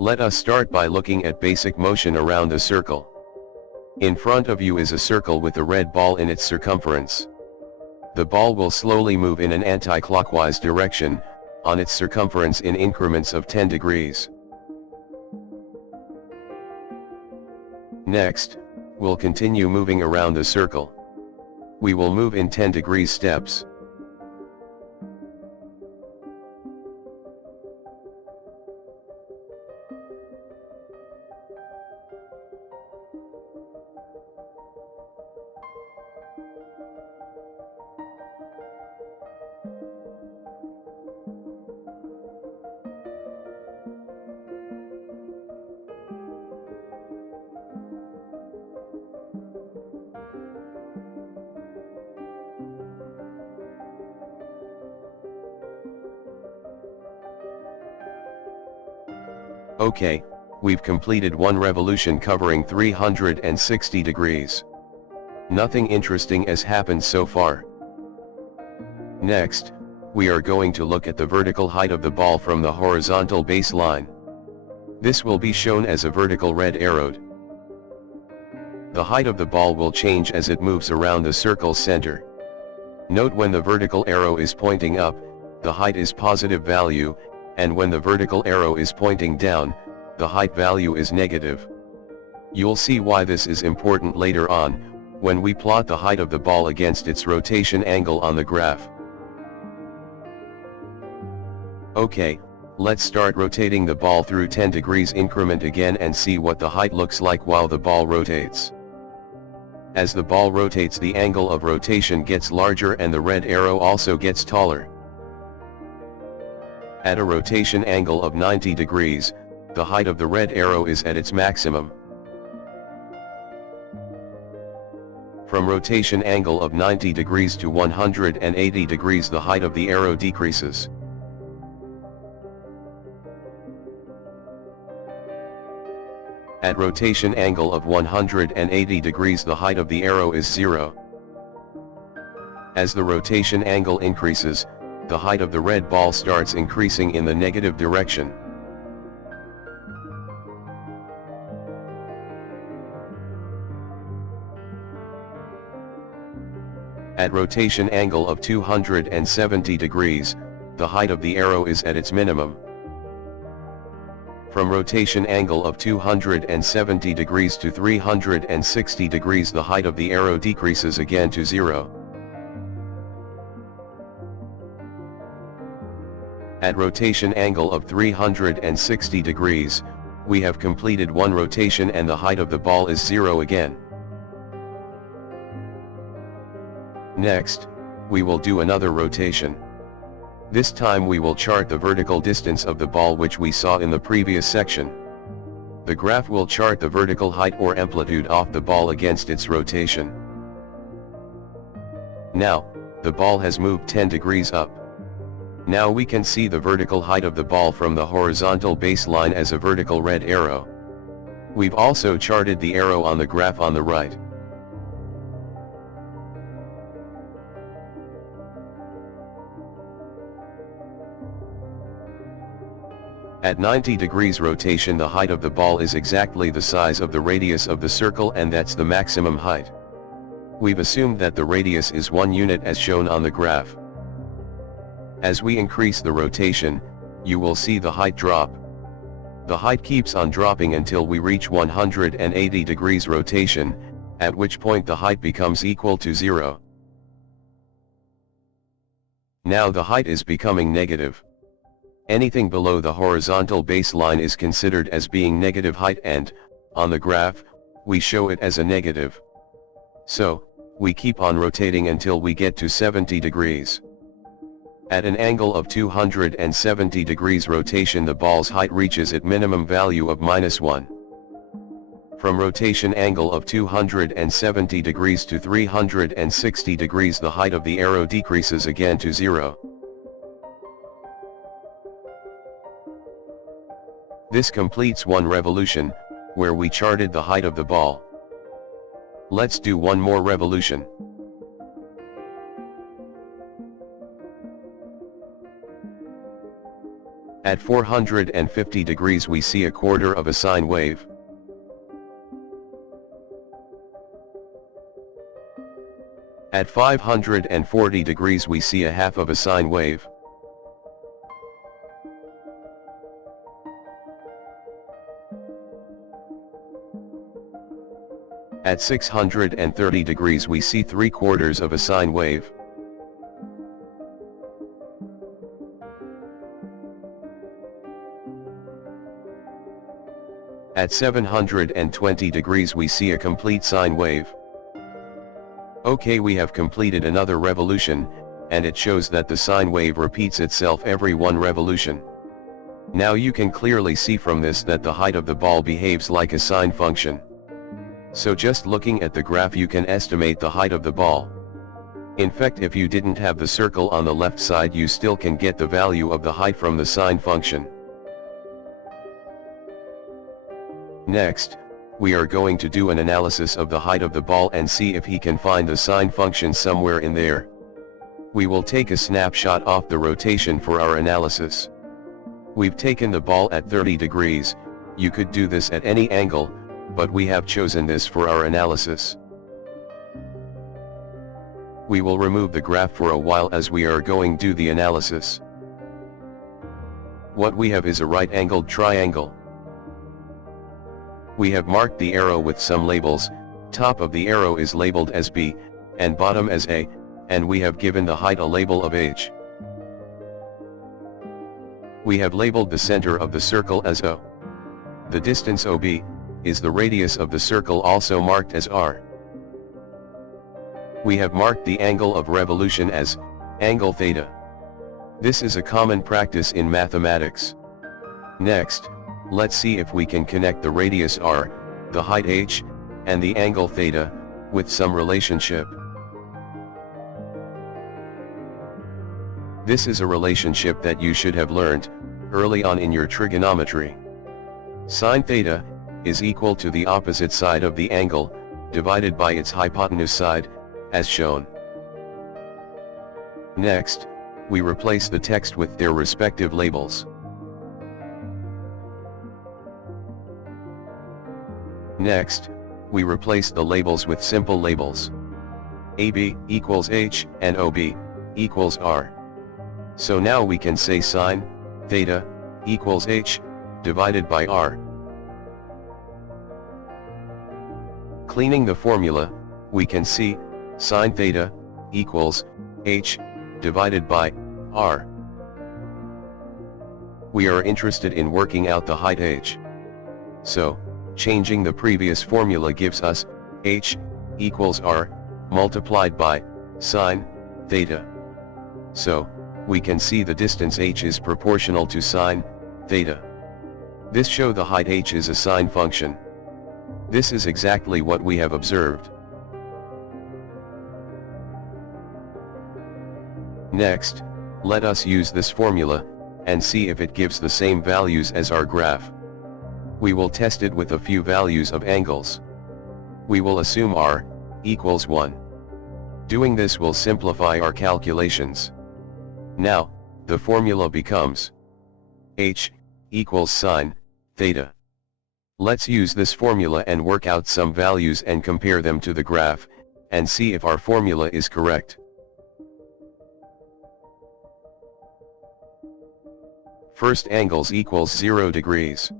Let us start by looking at basic motion around the circle. In front of you is a circle with a red ball in its circumference. The ball will slowly move in an anti-clockwise direction, on its circumference in increments of 10 degrees. Next, we'll continue moving around the circle. We will move in 10 degrees steps. Okay, we've completed one revolution covering 360 degrees. Nothing interesting has happened so far. Next, we are going to look at the vertical height of the ball from the horizontal baseline. This will be shown as a vertical red arrowed. The height of the ball will change as it moves around the circle's center. Note when the vertical arrow is pointing up, the height is positive value, and when the vertical arrow is pointing down, the height value is negative. You'll see why this is important later on, when we plot the height of the ball against its rotation angle on the graph. Okay, let's start rotating the ball through 10 degrees increment again and see what the height looks like while the ball rotates. As the ball rotates, the angle of rotation gets larger and the red arrow also gets taller. At a rotation angle of 90 degrees, the height of the red arrow is at its maximum. From rotation angle of 90 degrees to 180 degrees, the height of the arrow decreases. At rotation angle of 180 degrees, the height of the arrow is 0. As the rotation angle increases, the height of the red ball starts increasing in the negative direction. At rotation angle of 270 degrees, the height of the arrow is at its minimum. From rotation angle of 270 degrees to 360 degrees, the height of the arrow decreases again to 0. At rotation angle of 360 degrees, we have completed one rotation and the height of the ball is 0 again. Next, we will do another rotation. This time we will chart the vertical distance of the ball which we saw in the previous section. The graph will chart the vertical height or amplitude of the ball against its rotation. Now, the ball has moved 10 degrees up. Now we can see the vertical height of the ball from the horizontal baseline as a vertical red arrow. We've also charted the arrow on the graph on the right. At 90 degrees rotation, the height of the ball is exactly the size of the radius of the circle, and that's the maximum height. We've assumed that the radius is 1 unit as shown on the graph. As we increase the rotation, you will see the height drop. The height keeps on dropping until we reach 180 degrees rotation, at which point the height becomes equal to 0. Now the height is becoming negative. Anything below the horizontal baseline is considered as being negative height, and, on the graph, we show it as a negative. So, we keep on rotating until we get to 70 degrees. At an angle of 270 degrees rotation, the ball's height reaches its minimum value of -1. From rotation angle of 270 degrees to 360 degrees, the height of the arrow decreases again to 0. This completes one revolution, where we charted the height of the ball. Let's do one more revolution. At 450 degrees we see a quarter of a sine wave. At 540 degrees we see a half of a sine wave. At 630 degrees we see 3/4 of a sine wave. At 720 degrees we see a complete sine wave. Okay, we have completed another revolution, and it shows that the sine wave repeats itself every one revolution. Now you can clearly see from this that the height of the ball behaves like a sine function. So just looking at the graph you can estimate the height of the ball. In fact, if you didn't have the circle on the left side you still can get the value of the height from the sine function. Next, we are going to do an analysis of the height of the ball and see if he can find the sine function somewhere in there. We will take a snapshot of the rotation for our analysis. We've taken the ball at 30 degrees, you could do this at any angle, but we have chosen this for our analysis. We will remove the graph for a while as we are going to do the analysis. What we have is a right-angled triangle. We have marked the arrow with some labels, top of the arrow is labeled as B, and bottom as A, and we have given the height a label of H. We have labeled the center of the circle as O. The distance OB is the radius of the circle, also marked as R. We have marked the angle of revolution as angle theta. This is a common practice in mathematics. Next, let's see if we can connect the radius r, the height h, and the angle theta, with some relationship. This is a relationship that you should have learned early on in your trigonometry. Sine theta is equal to the opposite side of the angle, divided by its hypotenuse side, as shown. Next, we replace the text with their respective labels. Next, we replace the labels with simple labels. AB equals H and OB equals R. So now we can say sine theta equals H divided by R. Cleaning the formula, we can see sine theta equals H divided by R. We are interested in working out the height H. So, changing the previous formula gives us H equals R multiplied by sine theta. So, we can see the distance H is proportional to sine theta. This shows the height H is a sine function. This is exactly what we have observed. Next, let us use this formula, and see if it gives the same values as our graph. We will test it with a few values of angles. We will assume r equals 1. Doing this will simplify our calculations. Now, the formula becomes H equals sine theta. Let's use this formula and work out some values and compare them to the graph, and see if our formula is correct. First, angles equals 0 degrees.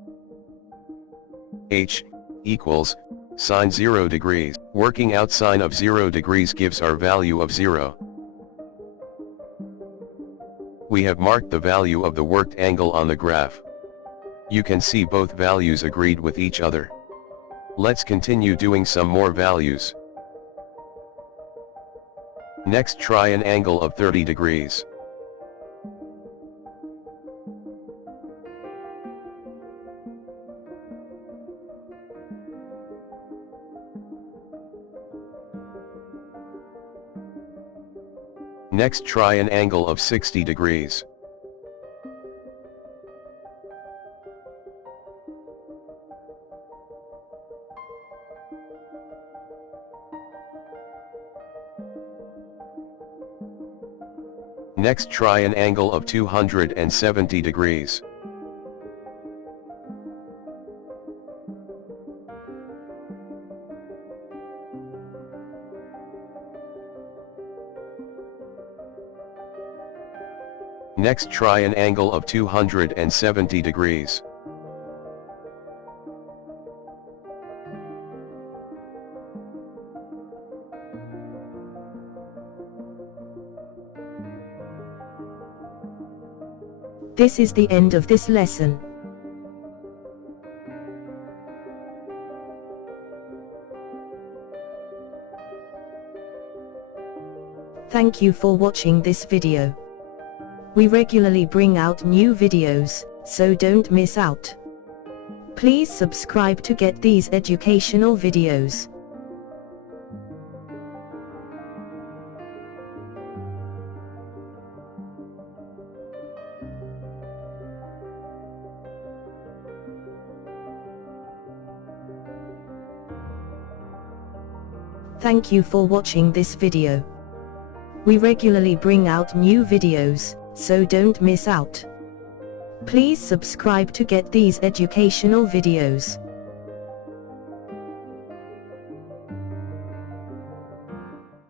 H equals sine 0 degrees. Working out sine of 0 degrees gives our value of 0. We have marked the value of the worked angle on the graph. You can see both values agreed with each other. Let's continue doing some more values. Next, try an angle of 30 degrees. Next, try an angle of 60 degrees. Next, try an angle of 270 degrees. Next try an angle of 270 degrees. This is the end of this lesson. Thank you for watching this video. We regularly bring out new videos, so don't miss out. Please subscribe to get these educational videos. Thank you for watching this video. We regularly bring out new videos, so don't miss out. Please subscribe to get these educational videos.